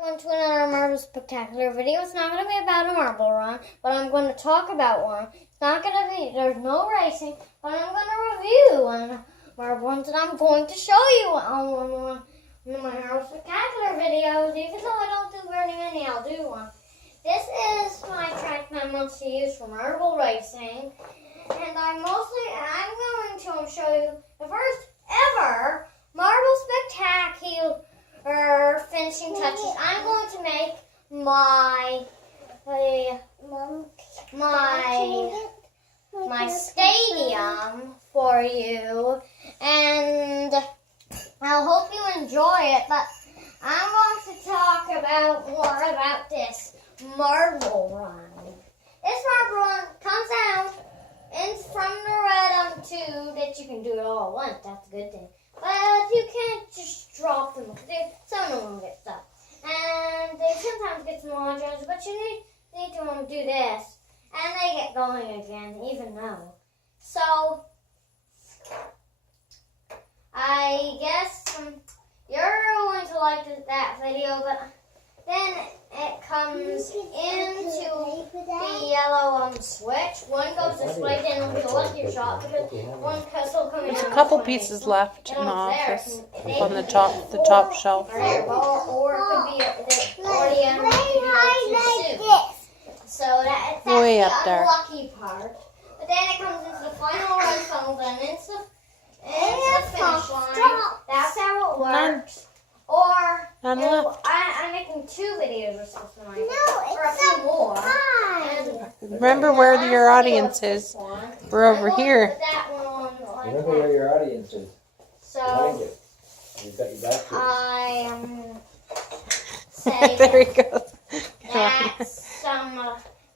Welcome to another Marble Spectacular video. It's not going to be about a marble run, but I'm going to talk about one. It's not going to be, there's no racing, but I'm going to review one marble runs that I'm going to show you on one of my Marble Spectacular videos. Even though I don't do very many, I'll do one. This is my track that I mostly use for marble racing, and I'm going to show you the first ever Marble Spectacular finishing touches. I'm going to make my stadium for you, and I hope you enjoy it. But I'm going to talk about more about this marble run. This marble run comes out from the red too, that you can do it all at once. That's a good thing. But you can't just drop them. Some of them get stuck. And they sometimes get some launchers, but you need to do this. And they get going again, even though. So, I guess you're going to like that video, but then it comes into the yellow switch. One goes this way, then it'll be a luckier shot because one will come in. There's a couple pieces left in the office on the top shelf. Or it could be the end. So that's way the up there. Unlucky part. But then it comes into the final red funnel, then it's the finish line. That's how it works. Or I'm making 2 videos or something like that. Or a few more. Remember where your audience is. We're over here. Remember where your audience is. So You've got your back to it. I am saying There he goes. that's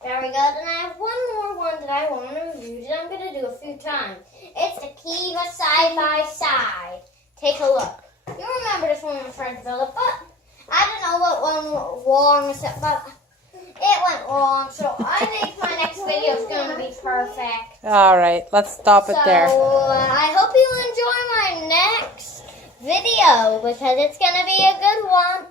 very good. And I have one more one that I want to review that I'm going to do a few times. It's the Kiva Side by Side. Take a look. You remember this one with Fred Phillip, but I don't know what one went wrong, but it went wrong. So I think my next video is going to be perfect. All right, let's stop it there. So I hope you enjoy my next video because it's going to be a good one.